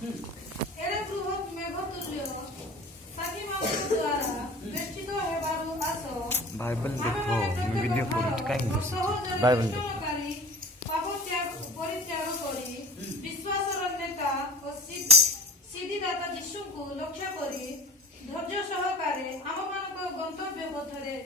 Array बृहत मेघतुल्य साकी मामूल द्वारा निश्चित हेबारु आसो बाइबल देखो मैं वीडियो करूँ कहीं बस बाइबल देखो पाप त्याग परित्याग करी विश्वासर नेता और सिद्धिदाता यीशु को लक्ष्य करी धैर्य सहकारे आम मानक गंतव्य पथरे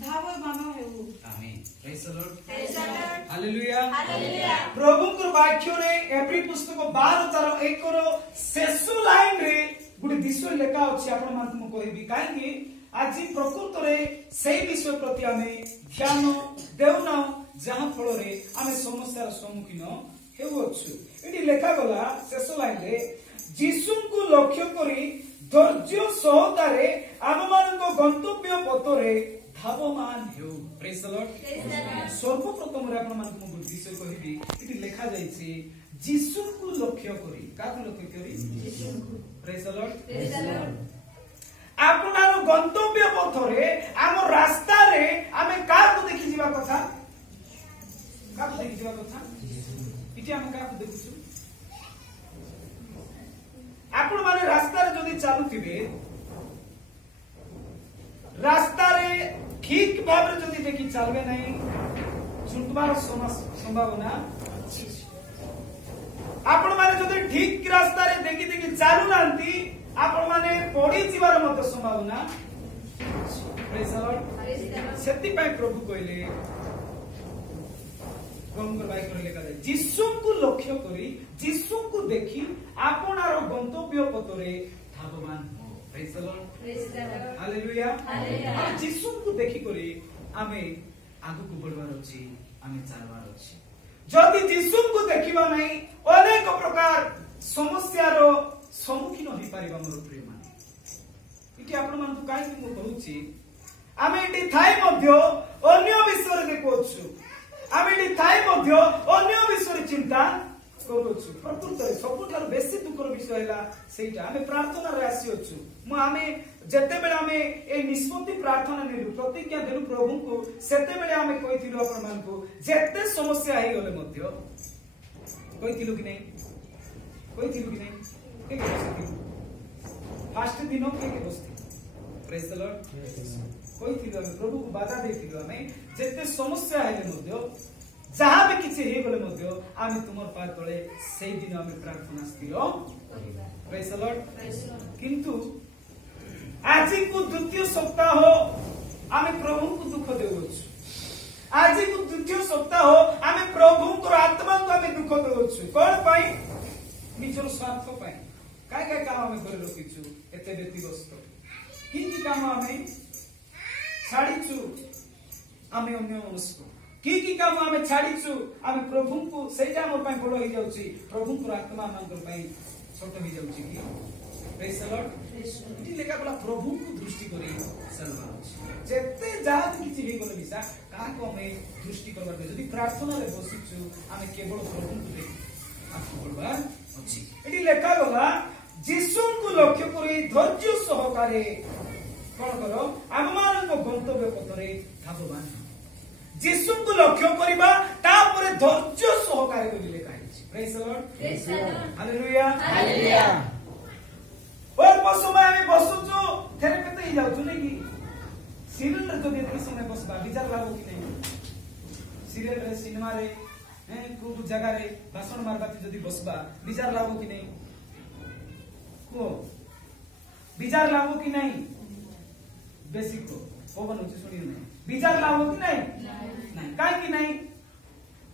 धावमान हेउ। आमीन। Praise the Lord. Praise the Lord. Hallelujah. Hallelujah. प्रभुଙ୍କର ବାକ୍ୟରେ ଏପ୍ରି ପୁସ୍ତକ 12:1 ଶେଷ ଲାଇନରେ ଗୋଟେ ବିଷୟ ଲେଖା ଅଛି ଆପଣ ମାନଙ୍କୁ ମୁଁ କହିବି କାହିଁକି ଆଜି ପ୍ରକୃତରେ ସେହି ବିଷୟ ପ୍ରତି ଆମେ ଧ୍ୟାନ ଦେଉନା ଯାହା ଫଳରେ ଆମେ ସମସ୍ୟାର ସମ୍ମୁଖୀନ ହେଉଅଛୁ। ଏଠି ଲେଖା ଗଲା ଶେଷ ଲାଇନରେ ଯୀଶୁଙ୍କୁ ଲକ୍ଷ୍ୟ କରି ଧୈର୍ଯ୍ୟ ସହକାରେ ଆମମାନଙ୍କ ଗନ୍ତବ୍ୟ ପଥରେ धावमान हेउ। Praise the Lord. सर्वप्रथम रे आपण मानक मु विषय कहिबी इति लेखा जायछि यीशु को लक्ष्य करी काकु लक्ष्य करी यीशु को। Praise the Lord. Praise the Lord. आपनार गंतव्य पथरे आम रास्ता रे आमे काकु देखि जीवा कथा काकु देखि जीवा कथा इति आमे काकु देखुछु आपण माने रास्ता रे जदी चालुथिबे रास्ता रे ठीक भाव रे जदी देखि चलबे नहीं छुटबार संभावना आपण माने जदी ठीक रास्ता रे देखि देखि चालू नांती आपण माने पड़ी जीवार मत संभावना। Praise the Lord. सेति पय प्रभु कहले गंगर बाई कर लेखा जाय यीशु को लक्ष्य करी यीशु को देखि आपनार गंतव्य पथरे धावमान। Praise the Lord. Praise the Lord. Hallelujah. Hallelujah. यीशु को देखि करी आमे आगु को बढ़वार अछि आमे चालवार अछि जदि यीशु को देखिबा नै अनेक प्रकार समस्यार सम्मुखीन होई परिबा मोर प्रिय माने इति आपण मानकु काई मु कहूची आमे इति थाई मध्य अन्य विषय देखोछु आमे इति थाई मध्य अन्य विषय चिंता करूछु प्रकृତରେ ସବୁଠାରୁ ବେଶୀ ଦୁଃଖର ବିଷୟ ହେଲା ସେଇଟା ଆମେ ପ୍ରାର୍ଥନାରେ ଆସିଅଛୁ ମୁଁ ଆମେ ଯେତେବେଳେ ଆମେ ଏ ନିଷ୍ପତ୍ତି ପ୍ରାର୍ଥନା ନେଲୁ ପ୍ରତିଜ୍ଞା ଦେଲୁ ପ୍ରଭୁଙ୍କୁ ସେତେବେଳେ ଆମେ କହିଥିଲୁ ଆପଣମାନଙ୍କୁ ଯେତେ ସମସ୍ୟା ହେଇଗଲେ ମଧ୍ୟ କହିଥିଲୁ କି ନାହିଁ କେ ବସିଥିଲୁ ଫାଷ୍ଟ ଦିନ କେ ବସିଥିଲୁ। ପ୍ରେଜ ଦ ଲର୍ଡ। କହିଥିଲୁ ଆମେ ପ୍ରଭୁକୁ ବାଧା ଦେଇଥିଲୁ ଆମେ ଯେତେ ସମସ୍ୟା ହେଲେ ମଧ୍ୟ जहाँ भी किसी हे बोले मध्य आमे तुमर पाद तळे सेही दिन आमे प्रार्थना स्थिर करिबा। Praise the Lord. किंतु आज को द्वितीय सप्ताह आमे प्रभु को दुख देउछु आज को द्वितीय सप्ताह आमे प्रभु को आत्मा को आमे दुख देउछु कोन पाई निजर स्वार्थ पाई काय काय काम आमे करे रखिछु एते व्यक्तिगत किंतु काम आमे छाड़ीछु आमे अन्य मनुष्य की काम आमे छाड़ीछु आमे प्रभु को सेटा मोर पय बड़ हो जाउची प्रभु को आत्मा मानकर पय छोट हो जाउची की। Praise the Lord. इति लेखा बला प्रभु को दृष्टि करी चलबा जेते जात किछि हे गले मिसा का को आमे दृष्टि करबा जदी प्रार्थना रे बसिछु आमे केवल प्रभु को देखि आखु करबा अछि। इति लेखा गला यीशु को लक्ष्य करी धैर्य सहकारे कोन करो आम मान को गंतव्य पथरे धावमान यीशु को लक्ष्य करिबा तापरे धैर्य सहकारे बोली लेखा है। Praise the Lord. Praise the Lord. Hallelujah. Hallelujah. और समय आमे बसुचो थेरे पेते ही जाउछु नै कि सीरियल रे जदि एते समय बसबा विचार लागो कि नै सीरियल रे सिनेमा रे को जगह रे भाषण मारबाती जदि बसबा विचार लागो कि नै को विचार लागो कि नै बेसी को पवन होची सुनियो नै विचार लागो कि नै नहीं काई कि नहीं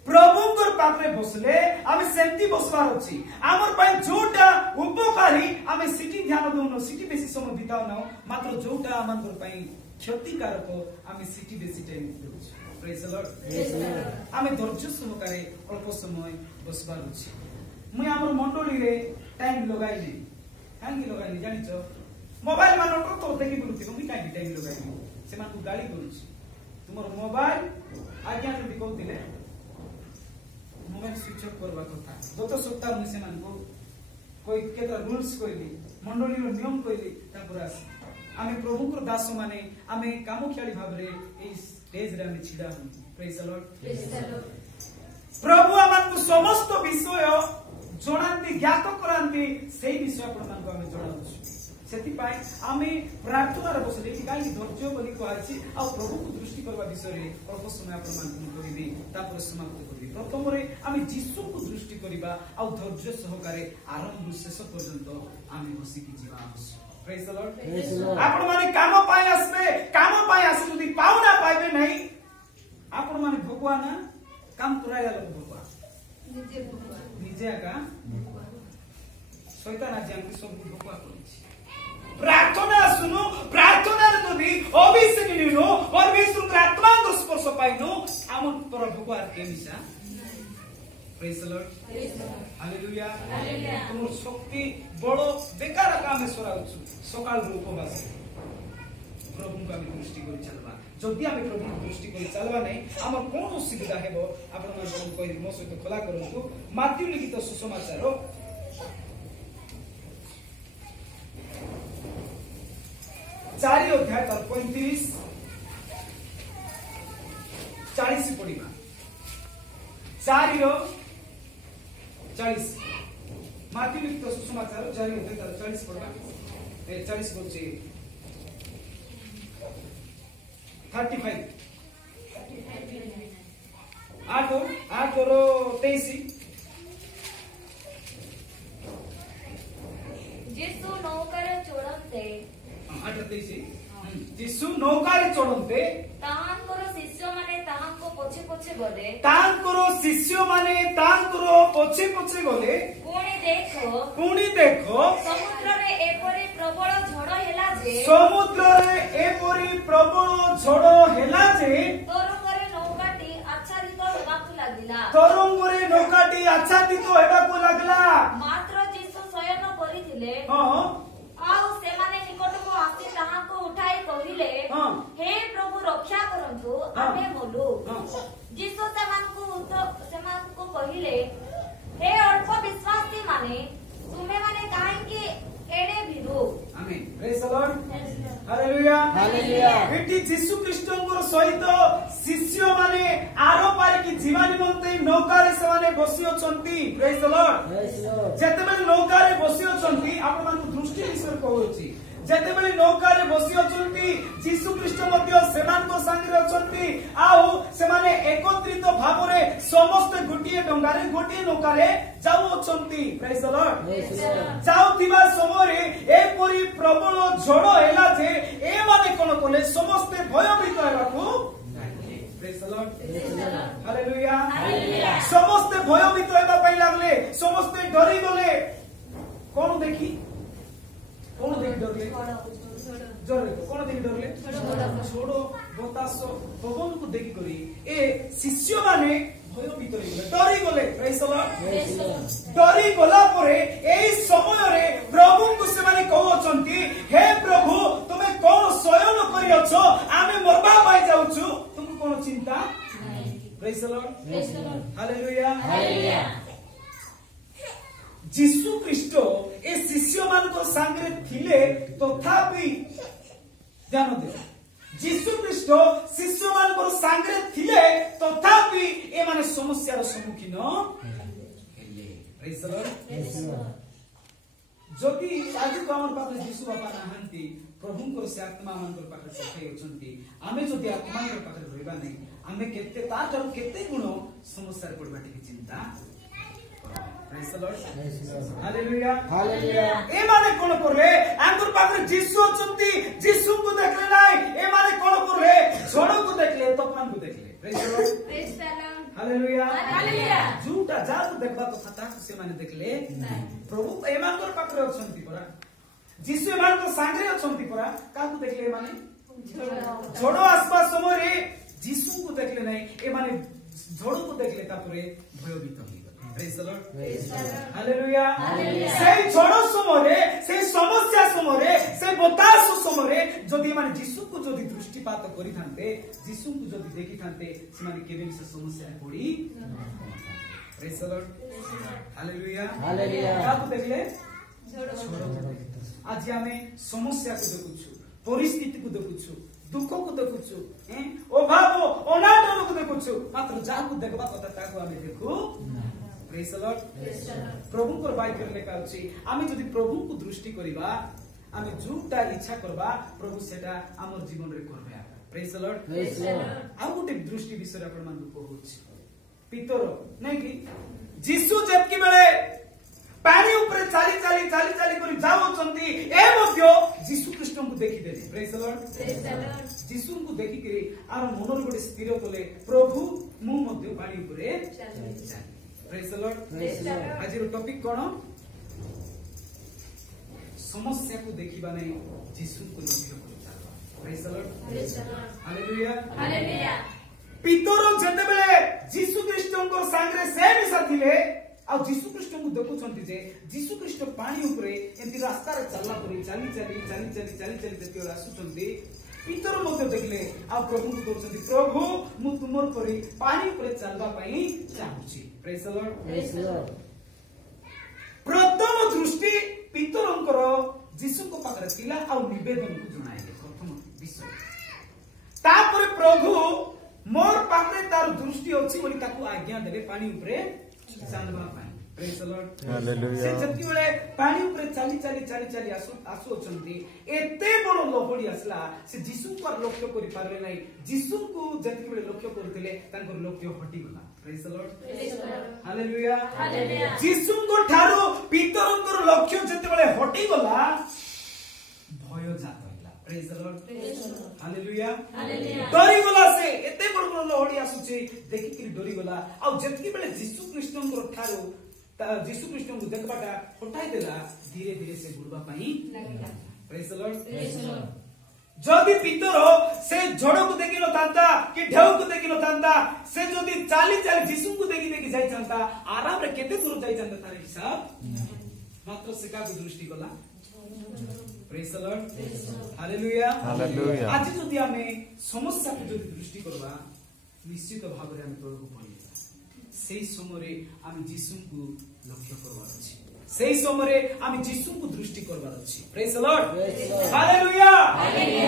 प्रभु को पाखरे बसले आमे सेंती बसवार अछि हमर पय जोटा उपकारी आमे सिटी ध्यान दोनो सिटी बेसी समय बिताओ ना मात्र जोटा हमर पय क्षतिकारक आमे सिटी बेसी टाइम देउछ। Praise the Lord. Praise the Lord. आमे धैर्य सहकारे अल्प समय बसवार अछि मुई हमर मंडली रे टाइम लगाई नै काई लगाई जानिचो मोबाइल मानटर तो देखि बुलुथि मुई काई टाइम लगाई से मान को गाली करूछ तुमर मोबाइल आज्ञा जदि कहतिले मोबाइल स्विच ऑफ करबा कथा गत सप्ताह में से मान को कोई केता रूल्स कहली मंडली रो नियम कहली तापर आसी आमे प्रभु को दास माने आमे कामो खेली भाबरे ए स्टेज रे आमे छिडा हूं। Praise the Lord. Praise the Lord. प्रभु आमान को समस्त विषय जणांती ज्ञात करांती ଚାହାନ୍ତି ସେଇ ବିଷୟ ଆପଣମାନଙ୍କୁ ଆମେ ଜଣାଉଛୁ। ସେଥିପାଇଁ ଆମେ ପ୍ରାର୍ଥନାର ବସରେ କାହିଁକି ଧୈର୍ଯ୍ୟ ବୋଲି କୁହାଯାଇଛି ଆଉ ପ୍ରଭୁକୁ ଦୃଷ୍ଟି କରିବା ବିଷୟରେ ଅଳ୍ପ ସମୟ ଆପଣମାନଙ୍କୁ ମୁଁ କହିବି, ତାପରେ ସମାପ୍ତ କରିବି। ପ୍ରଥମରେ ଆମେ ଯୀଶୁକୁ ଦୃଷ୍ଟି କରିବା ଆଉ ଧୈର୍ଯ୍ୟ ସହକାରେ ଆରମ୍ଭରୁ ଶେଷ ପର୍ଯ୍ୟନ୍ତ ଆମେ ବସିକି ଯିବା ଆବଶ୍ୟକ। ପ୍ରେଜ୍ ଦ ଲର୍ଡ। ଆପଣ ମାନେ କାମ ପାଇଁ ଆସିବେ, କାମ ପାଇଁ ଆସି ଯଦି ପାଉନା ପାଇବେ ନାହିଁ, ଆପଣ ମାନେ ଭୋଗୁଆ ନା କାମ ତୁରାଇଲା ଲୋକ ଭୋଗୁଆ ନିଜେ ଏକା শয়তান আজ আমাকে সব ভোগুয়া করেছে। প্রার্থনা শুনো, প্রার্থনার যদি অভিষেক নিনো পরমেশ্বর আত্মাঙ্গ স্পর্শ পাইনো আমার তোর ভোগুয়ার কেমিসা। Praise the Lord, hallelujah. তোমার শক্তি বড় বেকার কামে সরাউছু সকাল উপবাস প্রভুকে আমি দৃষ্টি করে চালবা। যদি আমি প্রভুকে দৃষ্টি করে চালবা নাই আমার কোন অসুবিধা ହେବ ଆପଣ ମାନଙ୍କୁ କହିବି ମୋ ସହିତ ଖୋଲା କରନ୍ତୁ। ମାତ୍ୟୁ ଲିଖିତ ସୁସମାଚାର 4 ଅଧ୍ୟାୟ 35 40 ପଢିବା। 4 ର 40 ମାତ୍ୟୁ ଲିଖିତ ସୁସମାଚାର 4 ଅଧ୍ୟାୟ 40 ପଢିବା। 40 ବୋଲଛି 35 8 ର 23 যিশু নৌকারে চড়ন্তে 8 23 যিশু নৌকারে চড়ন্তে তাহাঙ্কর শিষ্যমানে তাহাঙ্ক পছে পছে গলে ତାଙ୍କର ଶିଷ୍ୟମାନେ ତାଙ୍କର ପଛେ ପଛେ ଗଲେ। পুଣି ଦେଖ ସମୁଦ୍ରରେ ଏପରି ପ୍ରବଳ ଝଡ଼ ହେଲା ଯେ ତରଙ୍ଗରେ ନୌକାଟି ଆଚ୍ଛାଦିତ ହେବାକୁ ଲାଗିଲା। ମାତ୍ର ଯୀଶୁ ଶୟନ କରିଥିଲେ। ଆଉ ସେମାନେ ନିକଟକୁ ଆସି ତାହାଙ୍କୁ ଉଠାଇ କହିଲେ, ହେ ପ୍ରଭୁ ରକ୍ଷା କରନ୍ତୁ, ଆମେ ମଲୁ। ଯୀଶୁ ସେମାନଙ୍କୁ କହିଲେ, ହେ ଅଳ୍ପ ବିଶ୍ୱାସୀ ମାନେ, ତୁମେମାନେ କାହିଁକି ଏଡ଼େ ଭୀରୁ? ଆମେନ୍। ପ୍ରେଜ୍ ଦ ଲର୍ଡ, ହାଲେଲୁୟା। ଏଠି ଯୀଶୁ ଖ୍ରୀଷ୍ଟଙ୍କର ସହିତ ଶିଷ୍ୟମାନେ ଆର ପାରିକି ଯିବା ନିମନ୍ତେ ନୌକାରେ ସେମାନେ ବସି ଅଛନ୍ତି। ପ୍ରେଜ୍ ଦ ଲର୍ଡ। ଯେତେବେଳେ ନୌକାରେ ବସି ଅଛନ୍ତି ଆପଣମାନଙ୍କୁ ଦୃଷ୍ଟି ବିଷୟରେ କହୁଛି। ଯେତେବେଳେ ନୌକାରେ ବସି ଅଛନ୍ତି ଯୀଶୁ ଖ୍ରୀଷ୍ଟ ମଧ୍ୟ ସେମାନଙ୍କ ସାଙ୍ଗରେ ଅଛନ୍ତି ଆଉ ସେମାନେ ଏକତ୍ରିତ ଭାବରେ ସମସ୍ତେ ଗୋଟିଏ ଡଙ୍ଗାରେ ଗୋଟିଏ ନୌକାରେ ଯାଉଅଛନ୍ତି। ପ୍ରେଜ୍ ଦ ଲର୍ଡ। ଯାଉଥିବା ସମୟରେ ଏପରି ପ୍ରବଳ ଝଡ଼ ହେଲା ଯେ ଏମାନେ କଣ କଲେ ସମସ୍ତେ ଭୟଭୀତ ହେବାକୁ। ପ୍ରେଜ୍ ଦ ଲର୍ଡ, ହାଲେଲୁୟା। ସମସ୍ତେ ଭୟଭୀତ ହେବା ପାଇଁ ଲାଗିଲେ, ସମସ୍ତେ ଡରିଗଲେ। କଣ ଦେଖି ଡରିଲେ? କଣ ଦେଖି ଡରିଲେ? ଝଡ଼ ବତାସ ପବନକୁ ଦେଖିକରି ଏ ଶିଷ୍ୟମାନେ ଭୟଭୀତ ହେଇଗଲେ, ଡରିଗଲେ। ଡରିଗଲା ପରେ ଏଇ ସମୟରେ ପ୍ରଭୁଙ୍କୁ ସେମାନେ କହୁଛନ୍ତି, ହେ ପ୍ରଭୁ ତୁମେ କଣ ଶୟନ କରିଅଛ? ଆମେ ମରବା ପାଇଁ ଯାଉଛୁ, ତୁମକୁ କଣ ଚିନ୍ତା? ପ୍ରେଜ୍ ଦ ଲର୍ଡ, ହାଲେଲୁୟା। ଯୀଶୁ ଖ୍ରୀଷ୍ଟ ଏ ଶିଷ୍ୟମାନଙ୍କ ସାଙ୍ଗରେ ଥିଲେ ତଥାପି ଧ୍ୟାନ ଦିଅ, ଯୀଶୁ ଖ୍ରୀଷ୍ଟ ଶିଷ୍ୟମାନଙ୍କର ସାଙ୍ଗରେ ଥିଲେ ତଥାପି ଏମାନେ ସମସ୍ୟାର ସମ୍ମୁଖୀନ ହେଲେ। ପ୍ରେଜ୍ ଦ ଲର୍ଡ। ଯଦି ଆଜି ତ ଆମର ପାଖରେ ଯୀଶୁ ବାପା ନାହାନ୍ତି, ପ୍ରଭୁଙ୍କର ସେ ଆତ୍ମା ମାନଙ୍କର ପାଖରେ ପଠାଇ ଅଛନ୍ତି। ଆମେ ଯଦି ଆତ୍ମାଙ୍କର ପାଖରେ ରହିବା ନାହିଁ, ଆମେ କେତେ ତାଠାରୁ କେତେ ଗୁଣ ସମସ୍ୟାରେ ପଡିବା ଟିକେ ଚିନ୍ତା। Praise the Lord. Hallelujah. ଏମାନେ କଣ କଲେ? ଆଙ୍କର ପାଖରେ ଯୀଶୁ ଅଛନ୍ତି, ଯୀଶୁଙ୍କୁ ଦେଖିଲେ ନାହିଁ। ଏମାନେ କଣ କଲେ? ଝଡ଼କୁ ଦେଖିଲେ, ତୋଫାନକୁ ଦେଖିଲେ। Praise the Lord. Hallelujah. ଯୋଉଟା ଯାହାକୁ ଦେଖିବା କଥା ତାକୁ ସେମାନେ ଦେଖିଲେ ପ୍ରଭୁ ଏମାନଙ୍କର ପାଖରେ ଅଛନ୍ତି ପରା, ଯୀଶୁ ଏମାନଙ୍କ ସାଙ୍ଗରେ ଅଛନ୍ତି ପରା। କାହାକୁ ଦେଖିଲେ ଏମାନେ? ଝଡ଼ ଆସିବା ସମୟରେ ଯୀଶୁଙ୍କୁ ଦେଖିଲେ ନାହିଁ, ଏମାନେ ଝଡ଼କୁ ଦେଖିଲେ, ତାପରେ ଭୟଭୀତ ହେଇଗଲେ। Praise the Lord. Hallelujah. সেই ঝড় সময়ে, সেই সমস্যা সময়ে, সেই বতাস সময়ে যদি মানে যিশুକୁ যদি দৃষ্টিপাত করিথান্তে, যিশুକୁ যদি দেখিথান্তে, ସେମାନେ କେବେ ବି ସେ ସମସ୍ୟାରେ ପଡି। Praise the Lord. Hallelujah. କାହାକୁ ଦେଖିଲେ? ଆଜି ଆମେ ସମସ୍ୟାକୁ ଦେଖୁଛୁ, ପରିସ୍ଥିତିକୁ ଦେଖୁଛୁ, ଦୁଃଖକୁ ଦେଖୁଛୁ, ଅଭାବ ଅନାଟନକୁ ଦେଖୁଛୁ, ମାତ୍ର ଯାହାକୁ ଦେଖିବା କଥା ତାକୁ ଆମେ ଦେଖୁ। प्रेज द लॉर्ड प्रभु को वाक्य लेखा अछि आमी जदि प्रभु को दृष्टि करिबा आमी जोटा इच्छा करबा प्रभु सेटा हमर जीवन रे करबे प्रेज द लॉर्ड आ गोटे दृष्टि विषय आपण मान कहूछि पितर नै कि जीसु जबकि बेले पानी ऊपर चाली चाली चाली चाली करी जाउछंती ए मध्य जीसु कृष्ण को देखि देले प्रेज द लॉर्ड जीसु को देखि के आर मनर गोटे स्थिर कले प्रभु मु मध्य पानी ऊपर चाली प्रेज द लॉर्ड आज रो टॉपिक कोन समस्या को देखिबा नै जीसु को लक्ष्य करू चालबा praise the Lord hallelujah hallelujah पितर जते बेले जीसु कृष्ण को संगे से मिसा थिले आ जीसु कृष्ण को देखुछंती जे जीसु कृष्ण पानी ऊपर एंती रास्ता रे चलला परी चाली चाली चाली चाली चाली चाली जते आसुछंती पितर मते देखले आ प्रभु को कहउछंती प्रभु मु तुमर परी पानी ऊपर चलबा पई चाहूची प्रेज द लॉर्ड प्रथम दृष्टि पितरंकर जीसु को पाखरे थिला आ निवेदन को जणाइले प्रथम विषय तापर प्रभु मोर पाखरे तार दृष्टि अछि बोली ताकू आज्ञा देले पानी ऊपर चालबा पई प्रेज द लॉर्ड हालेलुया से जति बेले पानी ऊपर चाली चाली चाली चाली आसु अछंती एते बड़ लोहड़ी आसला से जीसु पर लक्ष्य करि पारले नै जीसु को जति बेले लक्ष्य करथिले तांकर लक्ष्य हटि गला praise the Lord hallelujah hallelujah जीसु को ठारो पितरंकर लक्ष्य जति बेले हटि गला भय जात होला praise the Lord hallelujah hallelujah डरी गला से एते बड़ बड़ लोहड़ी आसुची देखि कि डरी गला आ जति बेले जीसु कृष्णंकर ठारो जीसु कृष्ण को देखबाटा हटाई देला धीरे धीरे से गुड़बा पाई लागिला प्रेज द लॉर्ड जदि पितर से झड़ को देखि न तांता कि ढेउ को देखि न तांता से जदि चाली चाली जीसु को देखि देखि जाई चांता आराम रे केते दूर जाई चांता तारे हिसाब मात्र से का दृष्टि गला praise the Lord hallelujah hallelujah आज जदि हमें समस्या को जदि दृष्टि करबा निश्चित भाव रे हम तळको पड़ी सेही समय आमी जीसु को लक्ष्य करबार अछि सेही समय आमी जीसु को दृष्टि करबार अछि प्रेज द लॉर्ड हालेलुया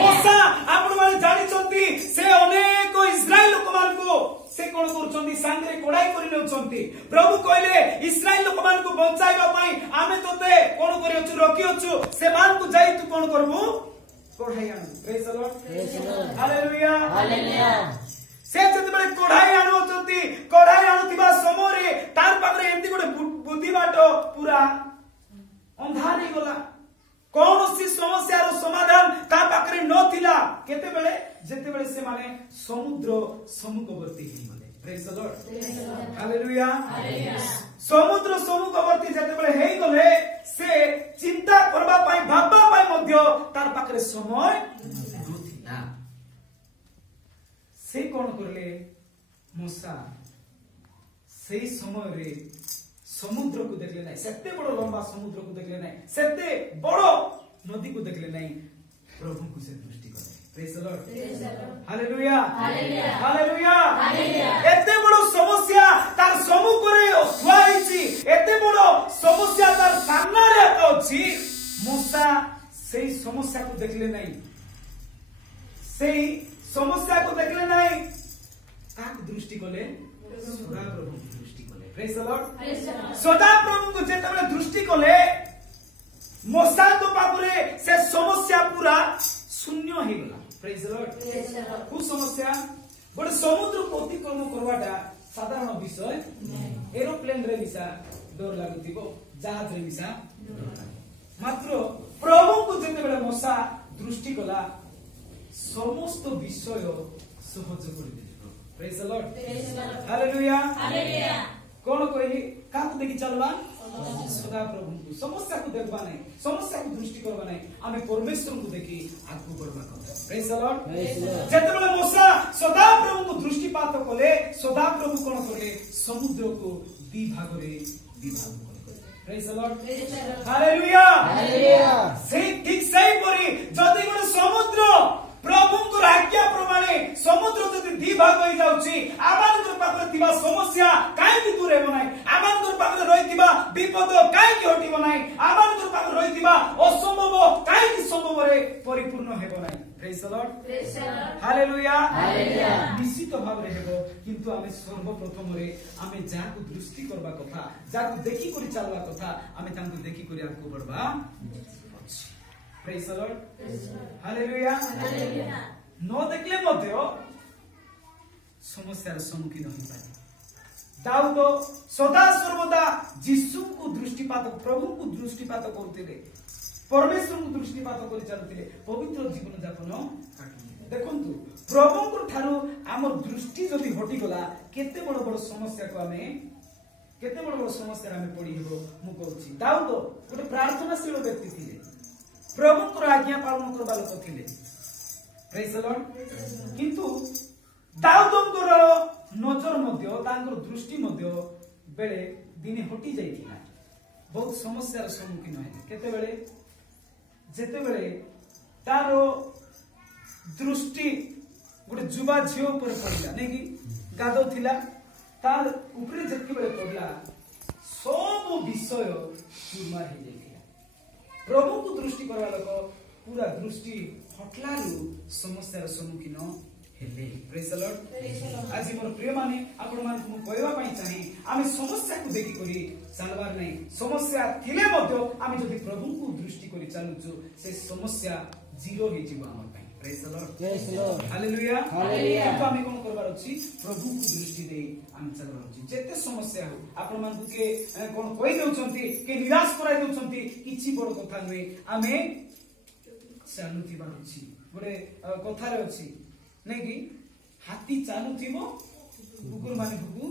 मोसा आपण माने जानि छथि से अनेक इस्राएल लोक मान को से कोन करछथि संगे कोडाई करि नेउछथि प्रभु कहले इस्राएल लोक मान को बचाइबा पई आमे तोते कोन करियछु रखियछु से मान को जाई तू कोन करबो कोडाई आनु praise the Lord hallelujah hallelujah से जति बेले कोढ़ाई आनुचंती कोढ़ाई आनुथिबा समय रे तार पाखरे एंती गोटे बुद्धि बाटो पूरा अंधार हे गला कोनोसी समस्या रो समाधान ता पाखरे नथिला केते बेले जते बेले से माने समुद्र सम्मुखवर्ती हे गले praise the Lord hallelujah hallelujah समुद्र सम्मुखवर्ती जते बेले हे गले से चिंता करबा पई भाबा पई मध्य तार पाखरे समय नथिला से कौन करले मूसा से समय रे समुद्र को देखले नहीं सेते बड़ लंबा समुद्र को देखले नहीं सेते बड़ नदी को देखले नहीं प्रभु को से दृष्टि करे praise the Lord hallelujah hallelujah hallelujah hallelujah एते बड़ समस्या तार सम्मुख रे थुआइछि एते बड़ समस्या तार सामने रे अछि मूसा से समस्या को देखले नहीं से समस्या को देखले नहीं काक दृष्टि कले सदा प्रभु की दृष्टि कले प्रेज द लॉर्ड सदा प्रभु को जेते बेले दृष्टि कले मोसा तो पाखरे से समस्या पूरा शून्य हे गला प्रेज द लॉर्ड को समस्या बड़े समुद्र को अतिक्रमण करवाटा साधारण विषय एरोप्लेन रे मिसा डर लागुतिबो जहाज रे मिसा मात्र प्रभु को जेते बेले मोसा दृष्टि कला समस्त विषय सहज कर दिले praise the Lord hallelujah hallelujah कोन कहली काक देखि चलबा सदा प्रभु को समस्या को देखबा नै समस्या को दृष्टि करबा नै आमे परमेश्वर को देखि आगु बढ़बा कथा प्रेज द लॉर्ड जेते बेले मूसा सदा प्रभु को दृष्टिपात कले सदा प्रभु कोन करले समुद्र को दी भाग रे विभाग करले praise the Lord hallelujah hallelujah से ठीक सही परी जदी गोटे समुद्र प्रभु को आज्ञा प्रमाणे समुद्र जदि दी भाग होई जाउची आमानकर पाखरे थिबा समस्या काई कि दूर हेबो नै आमानकर पाखरे रहिथिबा विपद काई कि हटिबो नै आमानकर पाखरे रहिथिबा असंभव काई कि संभव रे परिपूर्ण हेबो नै praise the Lord hallelujah hallelujah निश्चित भाव रे हेबो किंतु आमे सर्वप्रथम रे आमे जाकु दृष्टि करबा कथा जाकु देखि करी चलबा कथा आमे तांको देखि करी आगु बढ़बा praise the Lord hallelujah hallelujah न देखले मध्य समस्यार सम्मुखीन होई पारे दाऊद सदा सर्वदा यीशु को दृष्टिपात प्रभु को दृष्टिपात करथिले परमेश्वर को दृष्टिपात करि चलथिले पवित्र जीवन यापन काटुले देखंतु प्रभु को ठारो हमर दृष्टि जदि हटि गला केते बड़ बड़ समस्या को हमें केते बड़ बड़ समस्या हमें पड़ी हेबो मु कहूची दाऊद गोटे प्रार्थनाशील व्यक्ति थिले प्रभु को आज्ञा पालन करबा लोक थिले प्रेज द लॉर्ड किंतु दाऊदंकर नजर मध्य तांकर दृष्टि मध्य बेले दिने हटि जाइथिला बहुत समस्यार सम्मुखीन हेले केते बेले जेते बेले तारो दृष्टि गोटे जुबा झियो ऊपर पड़िला नै कि गादो थिला तार ऊपर जेते बेले पड़ला सब विषय चूरमा हे जाइथिला प्रभु को दृष्टि करवा लोक पूरा दृष्टि हटलारु समस्यार सम्मुखीन हेले प्रेज द लॉर्ड आज मोर प्रिय माने आपण मान को कहबा पई चाहे आमे समस्या को देखि करी चलबार नै समस्या थिले मध्य आमे जदि प्रभु को दृष्टि करी चालुछु से समस्या जीरो हे जीव हमर पई praise the Lord hallelujah hallelujah तो आमे कोन करबार अछि प्रभु को दृष्टि दे आमे चलबार अछि जेते समस्या हो आपण मान के कोन कहि देउछंती के निराश कराइ देउछंती किछि बड़ कथा नै आमे चालुथि बार अछि गोटे कथा रे अछि नहीं कि हाथी चालू थीबो कुकुर माने भुकु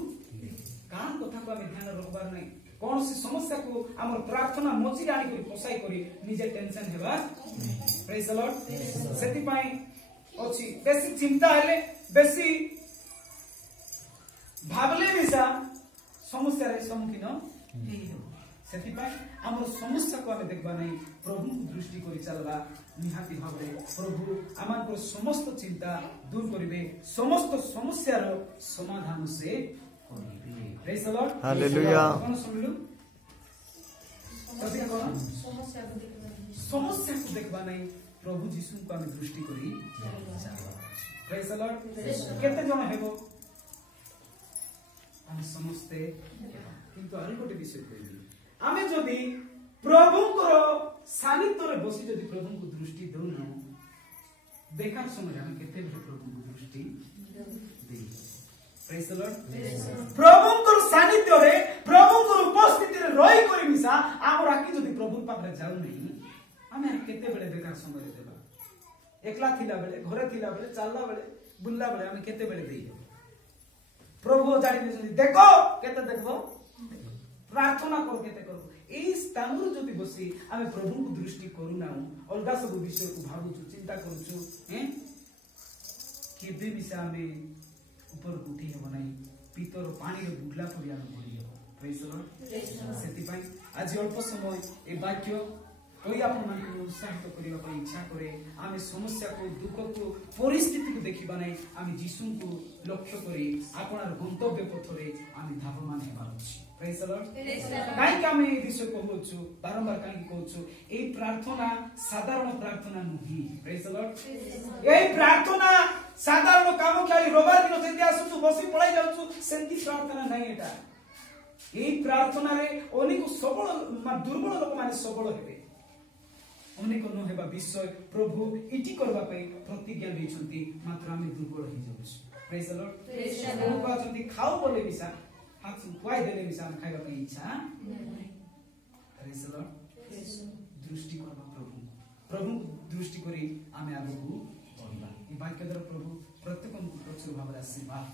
कान कथा को हम ध्यान रखबार नहीं कौन सी समस्या को हमर प्रार्थना मझिरे आनी करी पसाई करी निजे टेंशन हेबा प्रेज द लॉर्ड सेति पई अछि बेसी चिंता हेले बेसी भाबले बिसा समस्या रे सम्मुखीन हेई हो सेति पई हमर समस्या को हम देखबा नहीं प्रभु को दृष्टि करी चलबा निहाती भाबरे प्रभु आमान समस्त चिंता दूर करिवे समस्त समस्यार समाधान से करिवे प्रेज द लॉर्ड हालेलुया कोन सुनलु तबे कोन समस्या को देखबा नहीं प्रभु यीशु को हम दृष्टि करी प्रेज द लॉर्ड केते जण हेबो हम समस्ते किंतु आरि गोटे विषय कहली आमे जदी प्रभुଙ୍କର सानिध्य रे बसी जदी प्रभु को दृष्टि दउना देखा समय हम केते भी प्रभु को दृष्टि दे प्रेज द लॉर्ड प्रभुଙ୍କର सानिध्य रे प्रभुଙ୍କର उपस्थिति रे रही करी मिसा आमर आकी जदी प्रभु पाखरे जाउ नहीं हमें केते बेले देखा समय देबा एकला थिला बेले घरे थिला बेले चलला बेले बुल्ला बेले हम केते बेले देई प्रभु जानि जदी देखो केते देखबो प्रार्थना कर केते करू एई स्थान रो जदी बसी आमे प्रभु को दृष्टि करू ना अलगा सब विषय को भाबुछु चिंता करूछु हैं केबे बिसा में ऊपर उठी हे बनाई पीतर पानी रे बुडला पड़ी आमे पड़ी हो प्रेज द लॉर्ड सेति पई आज अल्प समय ए वाक्य कोई आपण मान को उत्साहित करिवा पई इच्छा करे आमे समस्या को दुख को परिस्थिति को देखिबा नै आमे यीशु को लक्ष्य करी आपनार गंतव्य पथरे आमे धावमान हेबार अछि प्रेज द लॉर्ड काई का मैं विषय कहूछु बारंबार काई कहूछु ए प्रार्थना साधारण प्रार्थना नही प्रेज द लॉर्ड ए प्रार्थना साधारण काम खाली रविवार दिन जेति आसुछु बसी पळाई जाउछु सेंती प्रार्थना नै एटा ए प्रार्थना रे अनेक सबल दुर्बल लोक माने सबल हेबे अनेक न हेबा विषय प्रभु इति करबा पई प्रतिज्ञा दैछंती मात्र आमे दुर्बल हि जाउछु प्रेज द लॉर्ड प्रभु कहछंती खाओ बोले बिसा हाथ खुआई देले बिसा खाइबा पई इच्छा प्रेज द लॉर्ड दृष्टि करबा प्रभु दृष्टि करी आमे आगु बढ़िबा ई वाक्य द्वारा प्रभु प्रत्येक को प्रचुर भाବରେ आशीर्वाद